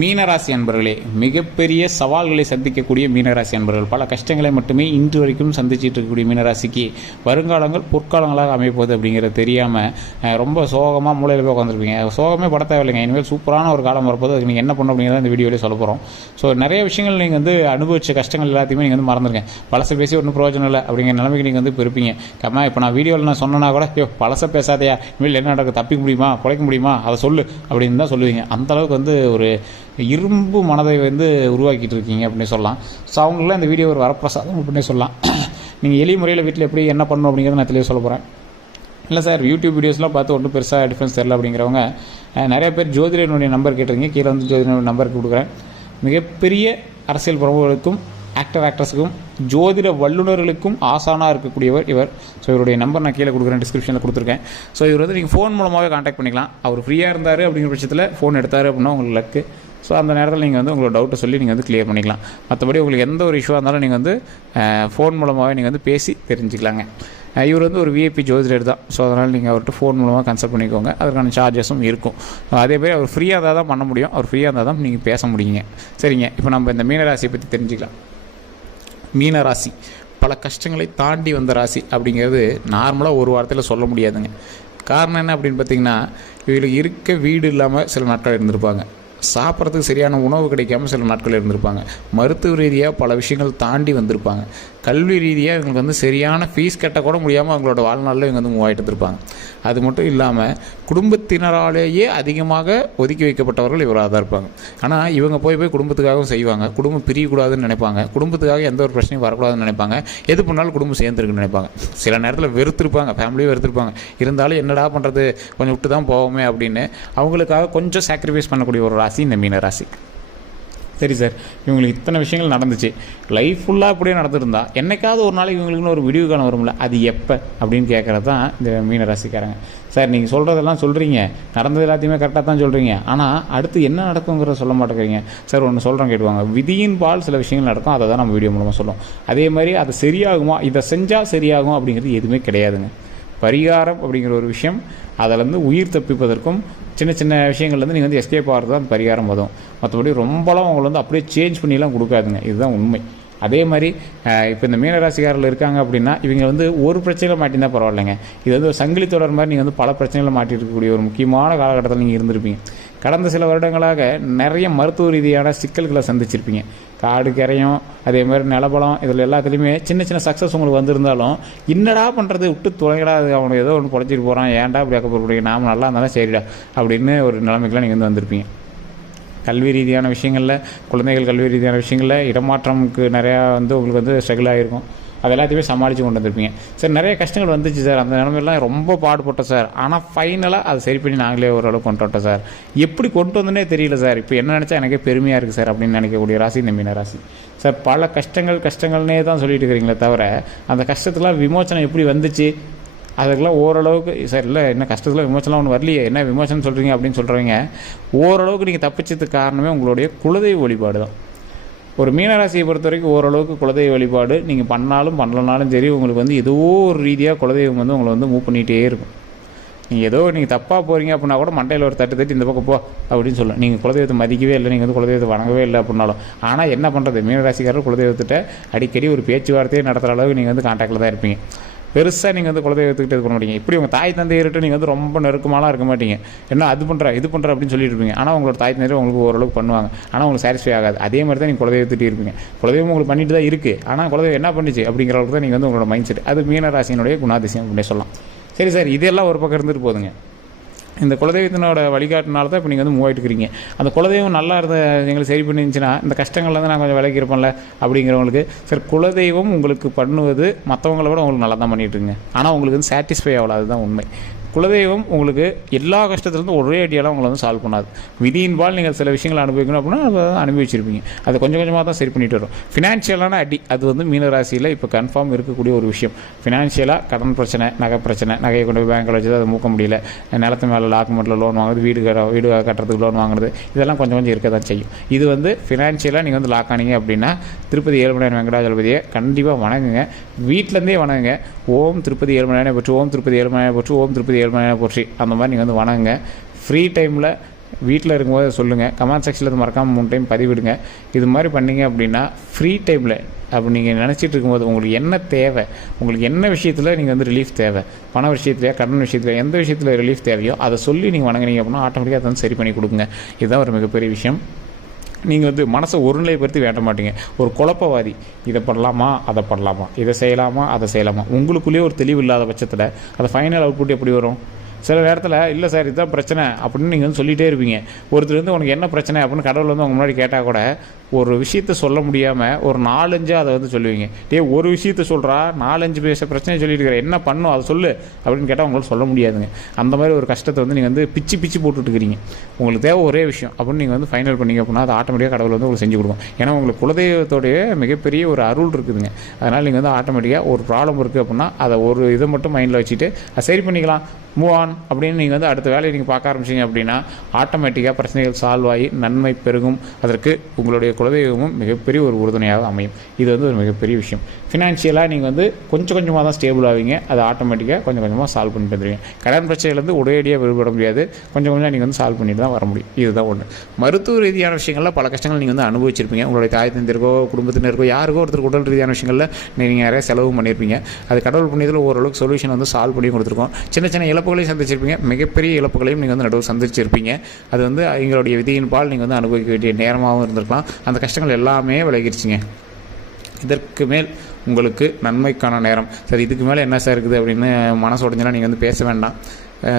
மீனராசி அன்பர்களே மிகப்பெரிய சவால்களை சந்திக்கக்கூடிய மீனராசி அன்பர்கள். பல கஷ்டங்களை மட்டுமே இன்று வரைக்கும் சந்திச்சுட்டு இருக்கக்கூடிய மீனராசிக்கு வருங்காலங்கள் பொற்காலங்களாக அமைப்போகுது அப்படிங்கிறத தெரியாமல் ரொம்ப சோகமாக மூலையில் போய் உட்காந்துருப்பீங்க சோகமே பட தேவையில்லைங்க. இனிமேல் சூப்பரான ஒரு காலம் வரப்போது அதுக்கு நீங்கள் என்ன பண்ணணும் அப்படிங்கிறத இந்த வீடியோவில் சொல்ல போகிறோம் ஸோ நிறைய விஷயங்கள் நீங்கள் வந்து அனுபவிச்ச கஷ்டங்கள் எல்லாத்தையுமே நீங்கள் வந்து மறந்துருங்க. பழசை பேசி ஒன்றும் பிரயோஜனம் இல்லை அப்படிங்கிற நிலைமைக்கு நீங்கள் வந்து இப்போ இருப்பீங்க கம்மா இப்போ நான் வீடியோவில் நான் சொன்னேன்னா கூட ஐயோ பழசை பேசாதையா. இனிமேல் என்ன நடக்கும் தப்பிக்க முடியுமா? குறைக்க முடியுமா? அதை சொல்லு அப்படின்னு தான் சொல்லுவீங்க. அந்தளவுக்கு வந்து ஒரு இரும்பு மனதை வந்து உருவாக்கிட்டு இருக்கீங்க அப்படின்னு சொல்லலாம். ஸோ அவங்களாம் இந்த வீடியோ ஒரு வரப்பிரசாதம் அப்படின்னே சொல்லலாம். நீங்கள் எளிய முறையில் வீட்டில் எப்படி என்ன பண்ணணும் அப்படிங்கிறத நான் தெளிவாக சொல்ல போகிறேன் இல்லை சார் யூடியூப் வீடியோஸ்லாம் பார்த்து ஒன்றும் பெருசாக டிஃப்ரென்ஸ் தெரில அப்படிங்கிறவங்க நிறைய பேர் ஜோதிடனுடைய நம்பர் கேட்டிருக்கீங்க. கீழே வந்து ஜோதிடனுடைய நம்பர் கொடுக்குறேன். மிகப்பெரிய அரசியல் பிரமுகர்களுக்கும் ஆக்டர் ஆக்ட்ரஸுக்கும் ஜோதிட வல்லுநர்களுக்கும் ஆசானாக இருக்கக்கூடியவர் இவர். ஸோ இவருடைய நம்பர் நான் கீழே கொடுக்குறேன் டிஸ்கிரிப்ஷனில் கொடுத்துருக்கேன். ஸோ இவர் வந்து நீங்கள் ஃபோன் மூலமாகவே காண்டாக்ட் பண்ணிக்கலாம். அவர் ஃப்ரீயாக இருந்தார் அப்படிங்கிற பட்சத்தில் ஃபோன் எடுத்தார் அப்படின்னா உங்களுக்கு லக்கு ஸோ அந்த நேரத்தில் நீங்கள் வந்து உங்களோட டவுட்டை சொல்லி நீங்கள் வந்து கிளியர் பண்ணிக்கலாம். மற்றபடி உங்களுக்கு எந்த ஒரு இஷ்யூவாக இருந்தாலும் நீங்கள் வந்து ஃபோன் மூலமாகவே நீங்கள் வந்து பேசி தெரிஞ்சுக்கலாங்க. இவர் வந்து ஒரு விஐபி ஜோதிடர் தான். ஸோ அதனால் நீங்கள் அவர்கிட்ட ஃபோன் மூலமாக கன்சல்ட் பண்ணிக்கோங்க. அதற்கான சார்ஜஸும் இருக்கும். அதே மாதிரி அவர் ஃப்ரீயாக இருந்தால் தான் பண்ண முடியும். அவர் ஃப்ரீயாக இருந்தால் தான் நீங்கள் பேச முடியுங்க. சரிங்க. இப்போ நம்ம இந்த மீனராசியை பற்றி தெரிஞ்சுக்கலாம். மீனராசி பல கஷ்டங்களை தாண்டி வந்த ராசி அப்படிங்கிறது நார்மலாக ஒரு வாரத்தில் சொல்ல முடியாதுங்க. காரணம் என்ன அப்படின்னு பார்த்தீங்கன்னா இவங்களுக்கு இருக்க வீடு இல்லாமல் சில நாட்கள் இருந்திருப்பாங்க. சாப்பிட்றதுக்கு சரியான உணவு கிடைக்காம சில நாட்கள் இருந்திருப்பாங்க. மருத்துவ ரீதியாக பல விஷயங்கள் தாண்டி வந்திருப்பாங்க. கல்வி ரீதியாக இவங்களுக்கு வந்து சரியான ஃபீஸ் கட்ட கூட முடியாமல் அவங்களோட வாழ்நாளில் இவங்க வந்து மூவ் ஆகிட்டு இருப்பாங்க அது மட்டும் இல்லாமல் குடும்பத்தினராலேயே அதிகமாக ஒதுக்கி வைக்கப்பட்டவர்கள் இவராக தான் இருப்பாங்க. ஆனால் இவங்க போய் போய் குடும்பத்துக்காகவும் செய்வாங்க. குடும்பம் பிரியக்கூடாதுன்னு நினைப்பாங்க. குடும்பத்துக்காக எந்த ஒரு பிரச்சனையும் வரக்கூடாதுன்னு நினைப்பாங்க. எது பண்ணாலும் குடும்பம் சேர்ந்துருக்குன்னு நினைப்பாங்க. சில நேரத்தில் வெறுத்திருப்பாங்க. ஃபேமிலியும் வெறுத்திருப்பாங்க. இருந்தாலும் என்னடா பண்ணுறது கொஞ்சம் விட்டு தான் போவோமே அப்படின்னு அவங்களுக்காக கொஞ்சம் சாக்ரிஃபைஸ் பண்ணக்கூடிய ஒரு ராசி இந்த மீன ராசி. சரி சார் இவங்களுக்கு இத்தனை விஷயங்கள் நடந்துச்சு. லைஃப் ஃபுல்லாக அப்படியே நடந்துருந்தா என்னைக்காவது ஒரு நாளைக்கு இவங்களுக்குன்னு ஒரு விடிவு காலம் வரும்ல அது எப்போ அப்படின்னு கேட்குறது தான் இந்த மீன ராசிக்காரங்க. சார் நீங்கள் சொல்கிறதெல்லாம் சொல்கிறீங்க நடந்தது எல்லாத்தையுமே கரெக்டாக தான் சொல்கிறீங்க ஆனால் அடுத்து என்ன நடக்குங்கிறத சொல்ல மாட்டேங்கிறீங்க. சார் ஒன்று சொல்கிறேன் கேட்டுவாங்க. விதியின் பால் சில விஷயங்கள் நடக்கும் அதை தான் நம்ம வீடியோ மூலமாக சொல்லுவோம். அதே மாதிரி அது சரியாகுமா இதை செஞ்சால் சரியாகும் அப்படிங்கிறது எதுவுமே கிடையாதுங்க. பரிகாரம் அப்படிங்கிற ஒரு விஷயம் அதிலேருந்து உயிர் தப்பிப்பதற்கும் சின்ன சின்ன விஷயங்கள்லேருந்து நீங்கள் வந்து எஸ்கேப் ஆகிறது தான் அந்த பரிகாரம் உதவும் மற்றபடி ரொம்பலாம் உங்களை வந்து அப்படியே சேஞ்ச் பண்ணிலாம் கொடுக்காதுங்க. இதுதான் உண்மை. அதே மாதிரி இப்போ இந்த மீனராசிக்காரில் இருக்காங்க அப்படின்னா இவங்க வந்து ஒரு பிரச்சனையில் மாட்டினா பரவாயில்லைங்க. இது வந்து ஒரு சங்கிலி தொடர் மாதிரி நீங்கள் வந்து பல பிரச்சனையில் மாட்டிருக்கக்கூடிய ஒரு முக்கியமான காலகட்டத்தில் நீங்கள் இருந்திருப்பீங்க. கடந்த சில வருடங்களாக நிறைய மருத்துவ ரீதியான சிக்கல்களை சந்திச்சிருப்பீங்க. காடு கரையும் அதே மாதிரி நிலபலம் இதில் எல்லாத்துலேயுமே சின்ன சின்ன சக்ஸஸ் உங்களுக்கு வந்திருந்தாலும் என்னடா பண்ணுறது விட்டு துளைங்கடா அது அவனுக்கு ஏதோ ஒன்று பொழைச்சிட்டு போகிறான் ஏன்டா அப்படி அக்கப்படுறீங்க நாம நல்லா இருந்தாலும் சரிடா அப்படின்னு ஒரு நிலைமைக்கெல்லாம் நீங்கள் வந்து வந்திருப்பீங்க. கல்வி ரீதியான விஷயங்களில் குழந்தைகள் கல்வி ரீதியான விஷயங்களில் இடமாற்றம்க்கு நிறையா வந்து உங்களுக்கு வந்து ஸ்ட்ரகிள் ஆகிருக்கும் அது எல்லாத்தையுமே சமாளித்து கொண்டு வந்திருப்பீங்க. சார் நிறைய கஷ்டங்கள் வந்துச்சு சார். அந்த நிலமையெல்லாம் ரொம்ப பாடுபட்டோம் சார். ஆனால் ஃபைனலாக அதை சரி பண்ணி நாங்களே ஓரளவு கொண்டு வந்துட்டோம் சார். எப்படி கொண்டு வந்தனே தெரியல சார். இப்போ என்ன நினச்சா எனக்கே பெருமையாக இருக்குது சார் அப்படின்னு நினைக்கக்கூடிய ராசி இந்த மீன ராசி. சார் பல கஷ்டங்கள் கஷ்டங்கள்னே தான் சொல்லிட்டு இருக்கிறீங்களே தவிர அந்த கஷ்டத்தெல்லாம் விமோச்சனம் எப்படி வந்துச்சு? அதுக்கெல்லாம் ஓரளவுக்கு சார் இல்லை என்ன கஷ்டத்தில் விமோசனம் ஒன்று வரலையே. என்ன விமோசனம் சொல்கிறீங்க அப்படின்னு சொல்கிறவங்க ஓரளவுக்கு நீங்கள் தப்பிச்சதுக்கு காரணமே உங்களுடைய குலதெய்வ வழிபாடு தான். ஒரு மீனராசியை பொறுத்த வரைக்கும் ஓரளவுக்கு குலதெய்வ வழிபாடு நீங்கள் பண்ணாலும் பண்ணலனாலும் சரி உங்களுக்கு வந்து ஏதோ ஒரு ரீதியாக குலதெய்வம் வந்து உங்களை வந்து மூவ் பண்ணிகிட்டே இருக்கும். நீங்கள் ஏதோ நீங்கள் தப்பாக போகிறீங்க அப்படின்னா கூட மண்டையில் ஒரு தட்டு தட்டி இந்த பக்கம் போ அப்படின்னு சொல்லலாம் நீங்கள் குலதெய்வத்தை மதிக்கவே இல்லை நீங்கள் வந்து குலதெய்வத்தை வணங்கவே இல்லை அப்படின்னாலும். ஆனால் என்ன பண்ணுறது மீனராசிக்காரர் குலதெய்வத்திட்ட அடிக்கடி ஒரு பேச்சுவார்த்தையை நடத்துகிற அளவுக்கு நீங்கள் வந்து கான்டாக்டில் தான் இருப்பீங்க. பெருசாக நீங்கள் வந்து குலதெய்வத்துக்கிட்ட இது பண்ண மாட்டீங்க. இப்படி உங்கள் தாய் தந்தையர்கிட்ட நீங்கள் வந்து ரொம்ப நெருக்கமாலாம் இருக்க மாட்டீங்க. என்ன அது பண்ணுற இது பண்ணுற அப்படின்னு சொல்லிட்டு இருப்பீங்க. ஆனால் உங்களோட தாய் தந்தையர் உங்களுக்கு ஓரளவுக்கு பண்ணுவாங்க. ஆனால் உங்களுக்கு சாட்டிஸ்ஃபை ஆகாது. அதே மாதிரி தான் நீங்கள் குலதெய்வத்துட்டு இருப்பீங்க. குலதெய்வம் உங்களுக்கு பண்ணிட்டு தான் இருக்குது ஆனால் குலதெய்வம் என்ன பண்ணுச்சு அப்படிங்கிற அளவுக்கு தான் நீங்கள் வந்து உங்களோட மைண்ட் செட் அது மீனராசியினுடைய குணாதிசயம் அப்படின்னு சொல்லலாம். சரி சார் இதெல்லாம் ஒரு பக்கம் இருந்துட்டு போதுங்க. இந்த குலதெய்வத்தினோட வழிகாட்டினால தான் இப்போ நீங்கள் வந்து மூவ் ஆகிட்டு இருக்கிறீங்க அந்த குலதெய்வம் நல்லா இருந்த எங்களுக்கு சரி பண்ணிருந்துச்சுன்னா இந்த கஷ்டங்கள்லேருந்து நான் கொஞ்சம் விலகி இருப்பேன்ல அப்படிங்கிறவங்களுக்கு சார் குலதெய்வம் உங்களுக்கு பண்ணுவது மற்றவங்கள விட உங்களுக்கு நல்லா தான் பண்ணிட்டுருங்க ஆனால் உங்களுக்கு வந்து சாட்டிஸ்ஃபை ஆகல. அதுதான் உண்மை. குலதெய்வம் உங்களுக்கு எல்லா கஷ்டத்துலேருந்து ஒரே அடியால் உங்களை வந்து சால்வ் பண்ணாது. விதியின்பால் நீங்கள் சில விஷயங்களை அனுபவிக்கணும் அப்படின்னா அதை அனுபவிச்சிருப்பீங்க. அதை கொஞ்சம் கொஞ்சமாக தான் சரி பண்ணிட்டு வரும். ஃபினான்ஷியலான அடி அது வந்து மீனராசியில் இப்போ கன்ஃபார்ம் இருக்கக்கூடிய ஒரு விஷயம். ஃபினான்ஷியலாக கடன் பிரச்சனை நகை பிரச்சனை நகையை கொண்டு போய் பேங்க்கில் வச்சு அதை மூக்க முடியல. நிலத்து மேலே டாக்குமெண்ட்டில் லோன் வாங்குறது வீடு கட்ட வீடு கட்டுறதுக்கு லோன் வாங்குறது இதெல்லாம் கொஞ்சம் கொஞ்சம் இருக்க தான் செய்யும். இது வந்து ஃபினான்ஷியலாக நீங்கள் வந்து லாக் ஆனீங்க அப்படின்னா திருப்பதி ஏழுமலையான வெங்கடாஜலபதியை கண்டிப்பாக வணங்குங்க. வீட்டிலேருந்தே வணங்குங்க. ஓம் திருப்பதி ஏழுமலையானை பற்றி ஓம் திருப்பதி ஏழுமலையானை பற்றி ஓம் திருப்பதி ஏழுமலையானை போற்றி அந்த மாதிரி நீங்கள் வந்து வணங்குங்க. ஃப்ரீ டைமில் வீட்டில் இருக்கும்போது சொல்லுங்கள் கமெண்ட் செக்ஷனில் மறக்காமல் மூணு டைம் பதிவிடுங்க. இது மாதிரி பண்ணிங்க அப்படின்னா ஃப்ரீ டைமில் அப்படி நீங்கள் நினச்சிட்டு இருக்கும்போது உங்களுக்கு என்ன தேவை? உங்களுக்கு என்ன விஷயத்தில் நீங்கள் வந்து ரிலீஃப் தேவை? பண விஷயத்துலையா கடன் விஷயத்தில் எந்த விஷயத்தில் ரிலீஃப் தேவையோ அதை சொல்லி நீங்கள் வணங்குனீங்க அப்படின்னா ஆட்டோமேட்டிக்காக அதை வந்து சரி பண்ணி கொடுங்க. இதுதான் ஒரு மிகப்பெரிய விஷயம். நீங்கள் வந்து மனசை ஒருநிலைப்படுத்தி வேண்ட மாட்டீங்க. ஒரு குழப்பவாதி இதை பண்ணலாமா அதை பண்ணலாமா இதை செய்யலாமா அதை செய்யலாமா? உங்களுக்குள்ளேயே ஒரு தெளிவு இல்லாத பட்சத்தில் அதை ஃபைனல் அவுட்புட் எப்படி வரும்? சில நேரத்தில் இல்லை சார் இதுதான் பிரச்சனை அப்படின்னு நீங்கள் வந்து சொல்லிகிட்டே இருப்பீங்க. ஒருத்தர் வந்து உனக்கு என்ன பிரச்சனை? அப்படின்னு கடவுள் வந்து உங்கள் முன்னாடி கேட்டால் கூட ஒரு விஷயத்த சொல்ல முடியாமல் ஒரு நாலஞ்சு அதை வந்து சொல்லுவீங்க. டே ஒரு விஷயத்த சொல்கிறா நாலஞ்சு பேச பிரச்சனையை சொல்லிட்டு இருக்கிற என்ன பண்ணும்? அதை சொல்லு அப்படின்னு கேட்டால் உங்களால் சொல்ல முடியாதுங்க. அந்த மாதிரி ஒரு கஷ்டத்தை வந்து நீங்கள் வந்து பிச்சு பிச்சு போட்டுட்டுருக்கிறீங்க உங்களுக்கு தேவை ஒரே விஷயம் அப்படின்னு நீங்கள் வந்து ஃபைனல் பண்ணீங்க அப்படின்னா அது ஆட்டோமேட்டிக்காக கடவுள் வந்து உங்களுக்கு செஞ்சு கொடுக்கும். ஏன்னா உங்களுக்கு குலதெய்வத்தோடைய மிகப்பெரிய ஒரு அருள் இருக்குதுங்க. அதனால் நீங்கள் வந்து ஆட்டோமேட்டிக்காக ஒரு ப்ராப்ளம் இருக்குது அப்படின்னா அதை ஒரு இதை மட்டும் மைண்டில் வச்சுட்டு அதை சரி பண்ணிக்கலாம். மூவ் ஆன் அப்படின்னு நீங்கள் வந்து அடுத்த வேலையை நீங்கள் பார்க்க ஆரம்பிச்சீங்க அப்படின்னா ஆட்டோமேட்டிக்காக பிரச்சனைகள் சால்வ் ஆகி நன்மை பெருகும். அதற்கு உங்களுடைய குலதெய்வமும் மிகப்பெரிய ஒரு உறுதுணையாக அமையும். இது வந்து ஒரு மிகப்பெரிய விஷயம். ஃபினான்ஷியலாக நீங்கள் வந்து கொஞ்சம் கொஞ்சமாக தான் ஸ்டேபிள் ஆவீங்க. அதை ஆட்டோமேட்டிக்காக கொஞ்சம் கொஞ்சமாக சால்வ் பண்ணிட்டு வந்துடுவீங்க கடன் பிரச்சனையிலேருந்து உடனடியாக விடுபட முடியாது. கொஞ்சம் கொஞ்சம் நீங்கள் வந்து சால்வ் பண்ணிட்டு தான் வர முடியும். இதுதான் ஒன்று மருத்துவ ரீதியான விஷயங்களில் பல கஷ்டங்கள் நீங்கள் வந்து அனுபவிச்சிருப்பீங்க. உங்களுடைய தாய் தந்திருக்கோ குடும்பத்தினருக்கோ யாருக்கோ ஒருத்தர் உடல் ரீதியான விஷயங்களில் நீங்கள் நிறைய செலவு பண்ணியிருப்பீங்க அது கடவுள் புண்ணியத்தில் ஓரளவுக்கு சொல்யூஷன் வந்து சால்வ் பண்ணி கொடுத்துருக்கோம். சின்ன சின்ன இழப்புகளையும் சந்திச்சிருப்பீங்க. மிகப்பெரிய இழப்புகளையும் நீங்கள் வந்து நடுவு சந்திச்சிருப்பீங்க. அது வந்து எங்களுடைய விதியின் பால் நீங்கள் வந்து அனுபவிக்க வேண்டிய நேரமாகவும் இருந்திருக்கலாம். அந்த கஷ்டங்கள் எல்லாமே விலகிருச்சிங்க. இதற்கு மேல் உங்களுக்கு நன்மைக்கான நேரம். சரி இதுக்கு மேலே என்ன சார் இருக்குது அப்படின்னு மனசு உடஞ்சினா நீங்கள் வந்து பேச வேண்டாம்.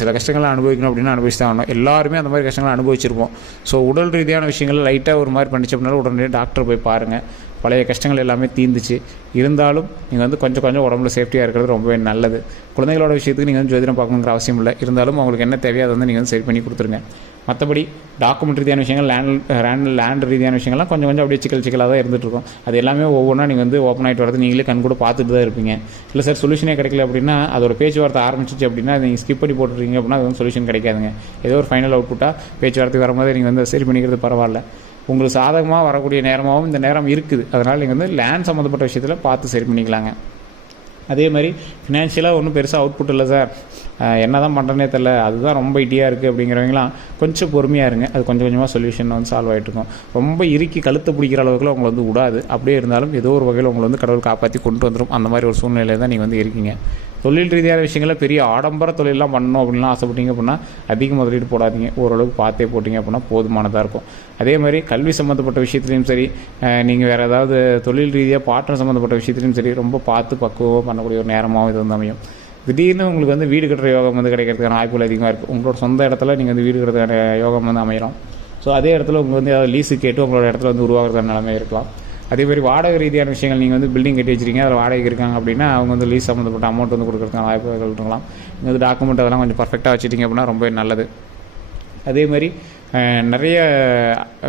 சில கஷ்டங்களை அனுபவிக்கணும் அப்படின்னு அனுபவிச்சு தான் ஆகணும். எல்லாருமே அந்த மாதிரி கஷ்டங்களை அனுபவிச்சிருப்போம். ஸோ உடல் ரீதியான விஷயங்கள் லைட்டாக ஒரு மாதிரி பண்ணிச்சு அப்படின்னாலும் உடனே டாக்டர் போய் பாருங்கள் பழைய கஷ்டங்கள் எல்லாமே தீந்துச்சு. இருந்தாலும் நீங்கள் வந்து கொஞ்சம் கொஞ்சம் உடம்புல சேஃப்டியாக இருக்கிறது ரொம்பவே நல்லது. குழந்தைகளோட விஷயத்துக்கு நீங்கள் வந்து ஜோதிடம் பார்க்கணுங்கிற அவசியம் இல்லை. இருந்தாலும் அவங்களுக்கு என்ன தேவையோ அதை வந்து நீங்கள் வந்து சரி பண்ணி கொடுத்துருங்க. மற்றபடி டாக்குமெண்ட் ரீதியான விஷயங்கள் லேண்ட் லேண்ட் லேண்ட் ரீதியான விஷயங்கள்லாம் கொஞ்சம் கொஞ்சம் அப்படியே சிக்கல் சிக்கலாக தான் இருந்துகிட்ருக்கும் அது எல்லாமே ஒவ்வொன்றா நீங்கள் வந்து ஓப்பன் ஆகிட்டு வரது நீங்களே கண் கூட பார்த்துட்டு தான் இருப்பீங்க. இல்லை சார் சொல்யூஷனே கிடைக்கல அப்படின்னா அதோட பேச்சுவார்த்தை ஆரம்பிச்சிச்சு அப்படின்னா நீங்கள் ஸ்கிப் பண்ணி போட்டுருக்கீங்க அப்படின்னா அது வந்து சொல்யூஷன் கிடைக்காதுங்க. ஏதோ ஒரு ஃபைனல் அவுட்புட்டாக பேச்சுவார்த்தை வரும்போது நீங்கள் வந்து சரி பண்ணிக்கிறது பரவாயில்ல. உங்களுக்கு சாதகமாக வரக்கூடிய நேரமாகவும் இந்த நேரம் இருக்குது. அதனால் நீங்கள் வந்து லேண்ட் சம்மந்தப்பட்ட விஷயத்தில் பார்த்து சரி பண்ணிக்கலாங்க. அதே மாதிரி ஃபினான்ஷியலாக ஒன்றும் பெருசாக அவுட்புட் இல்லை சார் என்ன தான் பண்ணுறனே தெரில அதுதான் ரொம்ப இடியாக இருக்குது அப்படிங்கிறவங்களாம் கொஞ்சம் பொறுமையாக இருங்க. அது கொஞ்சம் கொஞ்சமாக சொல்யூஷன் வந்து சால்வ் ஆகிட்டு இருக்கும். ரொம்ப இறுக்கி கழுத்து பிடிக்கிற அளவுக்குலாம் உங்களை வந்து விடாது. அப்படியே இருந்தாலும் ஏதோ ஒரு வகையில் உங்களை வந்து கடவுள் காப்பாற்றி கொண்டு வந்துடும் அந்த மாதிரி ஒரு சூழ்நிலையில் தான் நீங்கள் வந்து இருக்கீங்க. தொழில் ரீதியான விஷயங்களில் பெரிய ஆடம்பர தொழிலெலாம் பண்ணணும் அப்படின்லாம் ஆசைப்பட்டீங்க அப்படின்னா அதிக முதலீடு போடாதீங்க. ஓரளவுக்கு பார்த்தே போட்டிங்க அப்படின்னா போதுமானதாக இருக்கும். அதே மாதிரி கல்வி சம்மந்தப்பட்ட விஷயத்துலையும் சரி நீங்கள் வேறு ஏதாவது தொழில் ரீதியாக பார்ட்னர் சம்மந்தப்பட்ட விஷயத்துலையும் சரி ரொம்ப பார்த்து பக்குவமாக பண்ணக்கூடிய ஒரு நேரமாகவும் இது வந்து அமையும். திடீர்னு உங்களுக்கு வந்து வீடு கட்டுற யோகம் வந்து கிடைக்கிறதுக்கான வாய்ப்புகள் அதிகமாக இருக்குது உங்களோட சொந்த இடத்துல நீங்கள் வந்து வீடு கட்டுறதுக்கான யோகம் வந்து அமையலாம். ஸோ அதே இடத்துல உங்களுக்கு வந்து ஏதாவது லீஸு கேட்டு உங்களோட இடத்துல வந்து உருவாகிறதுக்கான நிலைமை இருக்கலாம். அதே மாதிரி வாடகை ரீதியான விஷயங்கள் நீங்கள் வந்து பில்டிங் கட்டி வச்சிருக்கீங்க அதில் வாடகைக்கு இருக்காங்க அப்படின்னா அவங்க வந்து லீஸ் சம்மந்தப்பட்ட அமௌண்ட் வந்து கொடுக்குறதுக்கான வாய்ப்புகள் இருக்கலாம். நீங்கள் வந்து டாக்குமெண்ட் அதெல்லாம் கொஞ்சம் பர்ஃபெக்டாக வச்சுட்டிங்க அப்படின்னா ரொம்பவே நல்லது. அதே மாதிரி நிறைய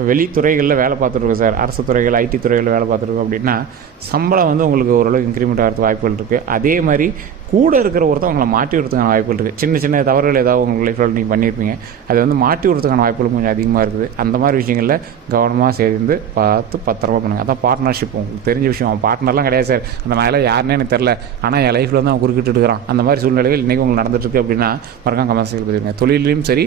வெளித்துறைகளில் வேலை பார்த்துருக்கோம் சார். அரசு துறைகள் ஐடி துறைகளில் வேலை பார்த்துருக்கோம் அப்படின்னா சம்பளம் வந்து உங்களுக்கு ஓரளவுக்கு இன்க்ரிமெண்ட் ஆகிறதுக்கு வாய்ப்புகள் இருக்குது அதே மாதிரி கூட இருக்கிற ஒருத்தர் உங்களை மாட்டி விடுறதுக்கான வாய்ப்புகள் இருக்குது சின்ன சின்ன தவறுகள் ஏதாவது உங்கள் லைஃப்பில் நீங்கள் பண்ணியிருப்பீங்க அதை வந்து மாட்டி விடுறதுக்கான வாய்ப்புகள் கொஞ்சம் அதிகமாக இருக்குது. அந்த மாதிரி விஷயங்களில் கவனமாக சேர்ந்து பார்த்து பத்திரமா பண்ணுங்கள் அதான் பார்ட்னர்ஷிப் உங்களுக்கு தெரிஞ்ச விஷயம். அவன் பார்ட்னர்லாம் கிடையாது சார் அந்த மாதிரிலாம் யாருன்னே எனக்கு தெரில ஆனால் என் லைஃப்பில் வந்து அவன் குறுக்கிட்டு இருக்கிறான். அந்த மாதிரி சூழ்நிலைகள் இன்றைக்கி உங்களுக்கு நடந்துட்டுருக்கு அப்படின்னா மறக்காம கமர்சியல் பதிவுங்க தொழிலையும் சரி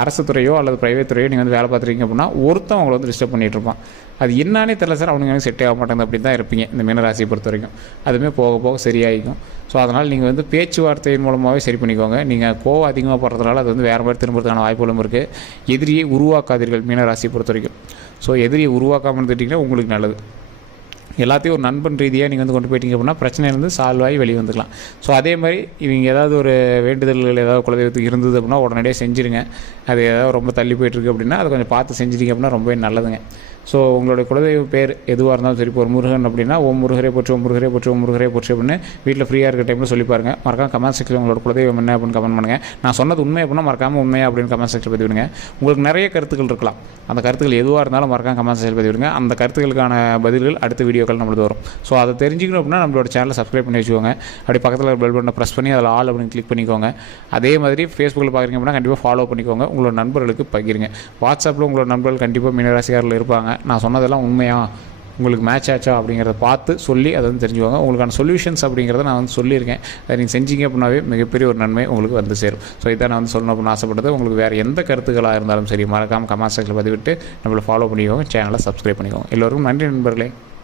அரசு துறையோ அல்லது ப்ரைவேட் துறையோ நீங்கள் வந்து வேலை பார்த்துருக்கீங்க அப்படின்னா ஒருத்தன் உங்களை வந்து டிஸ்டர்ப் பண்ணிகிட்டு இருப்பான். அது என்னன்னே தெரில சார். அவனுங்க செட் செட்டே ஆக மாட்டாங்க. அப்படி தான் இருப்பீங்க. இந்த மீனராசியை பொறுத்த வரைக்கும் அதுவுமே போக போக சரியாயிருக்கும் ஸோ அதனால் நீங்கள் வந்து பேச்சுவார்த்தையின் மூலமாகவே சரி பண்ணிக்கோங்க. நீங்கள் கோவம் அதிகமாக போடுறதுனால அது வந்து வேறு மாதிரி திரும்புறதுக்கான வாய்ப்புகளும் இருக்குது எதிரியை உருவாக்காதீர்கள் மீனராசியை பொறுத்த வரைக்கும் ஸோ எதிரியை உருவாக்காமல் இருந்துட்டிங்கன்னா உங்களுக்கு நல்லது. எல்லாத்தையும் ஒரு நண்பன் ரீதியாக நீங்கள் வந்து கொண்டு போயிட்டீங்க அப்படின்னா பிரச்சனையிலேருந்து சால்வ் ஆகி வெளியே வந்துக்கலாம். ஸோ அதே மாதிரி இவங்க ஏதாவது ஒரு வேண்டுதல்கள் ஏதாவது குலதெய்வத்துக்கு இருந்தது அப்படின்னா உடனடியாக செஞ்சுருங்க. அது ஏதாவது ரொம்ப தள்ளி போயிட்டுருக்கு அப்படின்னா அதை கொஞ்சம் பார்த்து செஞ்சுட்டீங்க அப்படின்னா ரொம்பவே நல்லதுங்க. ஸோ உங்களுடைய குலதெய்வ பேர் எதுவாக இருந்தாலும் சரி இப்போ ஒரு முருகன் அப்படின்னா ஓம் முருகரே போற்றி ஓம் முருகரே போற்றி ஓம் முருகரே போற்றி அப்படின்னு வீட்டில் ஃப்ரீயாக இருக்க டைமில் சொல்லி பாருங்கள் மறக்காம கமெண்ட் செக்ஷன் உங்களோட குலதெய்வம் என்ன அப்படின்னு கமெண்ட் பண்ணுங்கள் நான் சொன்னது உண்மை அப்படின்னா மறக்காம உண்மையா அப்படின்னு கமெண்ட் செக்ஷன் விடுங்க உங்களுக்கு நிறைய கருத்துக்கள் இருக்கலாம். அந்த கருத்துக்கள் எதுவாக இருந்தாலும் மறக்காம கமெண்ட் செக்ஷன் பதிவிடுங்க அந்த கருத்துக்களுக்கான பதில்கள் அடுத்த வீடியோக்கள் நம்மளுக்கு வரும். ஸோ அதை தெரிஞ்சுக்கணும் அப்படின்னா நம்மளோட சேனலை சப்ஸ்கிரைப் பண்ணி வச்சுக்கோங்க. அப்படி பக்கத்தில் பெல் பட்டனை ப்ரெஸ் பண்ணி அதில் ஆல் அப்படின்னு கிளிக் பண்ணிக்கோங்க. அதே மாதிரி ஃபேஸ்புக்கில் பார்க்குறீங்க அப்படின்னா கண்டிப்பாக ஃபாலோ பண்ணிக்கோங்க. உங்களோட நண்பர்களுக்கு பகிருங்க. வாட்ஸ்அப்பில் உங்களோட நண்பர்கள் கண்டிப்பாக மீனராசிக்காரில் இருப்பாங்க. நான் சொன்னதெல்லாம் உண்மையா? உங்களுக்கு மேட்ச் ஆச்சா அப்படிங்கிறத பார்த்து சொல்லி அதை வந்து தெரிஞ்சுக்கோங்க. உங்களுக்கான சொல்யூஷன்ஸ் அப்படிங்கிறத நான் வந்து சொல்லியிருக்கேன். அதை நீங்கள் செஞ்சீங்க அப்படின்னாவே மிகப்பெரிய ஒரு நன்மை உங்களுக்கு வந்து சேரும். ஸோ இதான் நான் வந்து சொல்லணும் அப்படின்னு ஆசைப்பட்டது. உங்களுக்கு வேறு எந்த கருத்துக்களாக இருந்தாலும் சரி மறக்காமல் கமெண்ட் செக்ஷனில் பதிவிட்டு நம்மளை ஃபாலோ பண்ணிக்கோங்க. சேனலை சப்ஸ்கிரைப் பண்ணிக்கோங்க. எல்லோருக்கும் நன்றி நண்பர்களே.